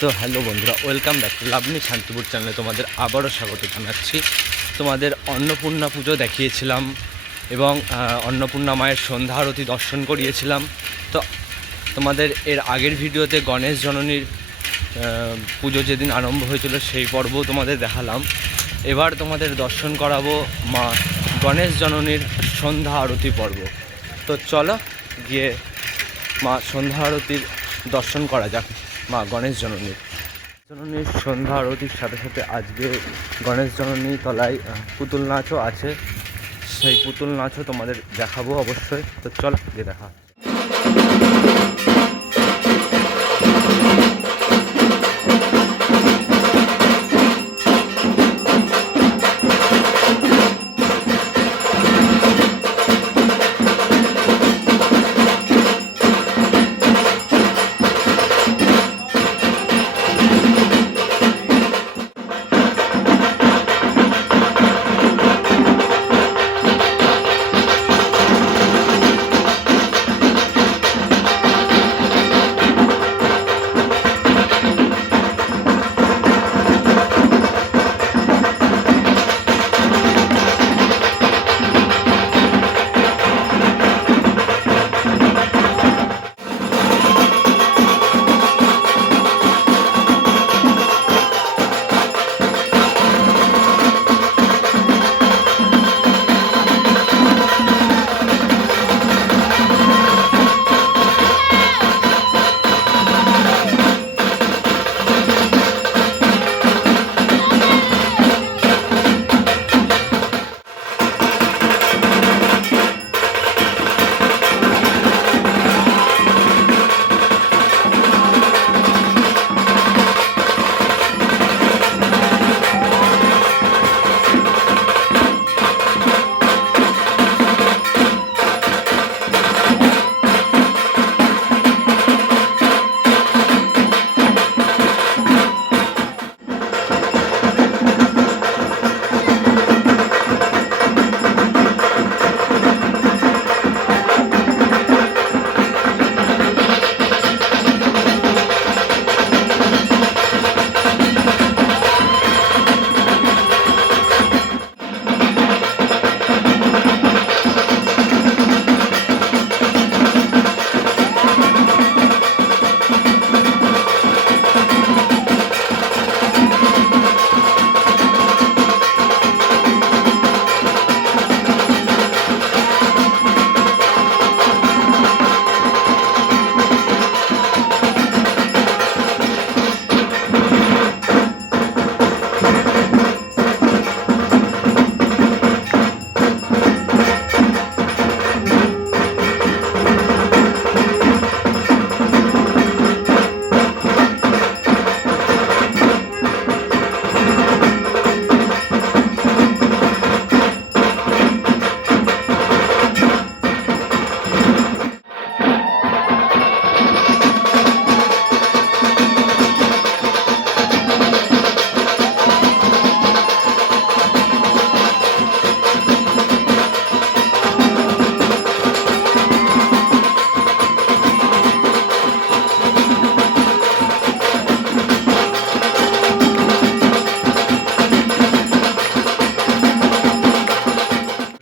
তো হ্যালো বন্ধুরা, welcome back to Labani Shantipur চ্যানেলে তোমাদের আবারও স্বাগত জানাচ্ছি। তোমাদের অন্নপূর্ণা পুজো দেখিয়েছিলাম এবং অন্নপূর্ণা মায়ের সন্ধ্যা আরতি দর্শন করিয়েছিলাম। তো তোমাদের এর আগের ভিডিওতে গণেশ জননীর পুজো যেদিন আরম্ভ হয়েছিল সেই পর্বও তোমাদের দেখালাম। এবার তোমাদের দর্শন করাবো মা গণেশ জননীর সন্ধ্যা আরতি পর্ব। তো চলো গিয়ে মা সন্ধ্যা আরতির দর্শন করা যাক মা গণেশ জননীর সন্ধ্যা আরতির সাথে সাথে আজকে গণেশ জননী তলায় পুতুল নাচও আছে। সেই পুতুল নাচও তোমাদের দেখাবো অবশ্যই। তো চলো গিয়ে দেখা।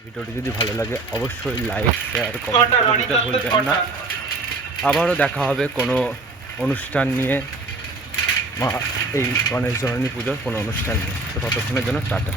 ভিডিওটি যদি ভালো লাগে অবশ্যই লাইক, শেয়ার, কমেন্ট করে দিতে ভুলবেন না। আবারও দেখা হবে কোনো অনুষ্ঠান নিয়ে, মা এই গণেশ জননী পুজোর কোনো অনুষ্ঠান নিয়ে। তো ততক্ষণের জন্য টাটা।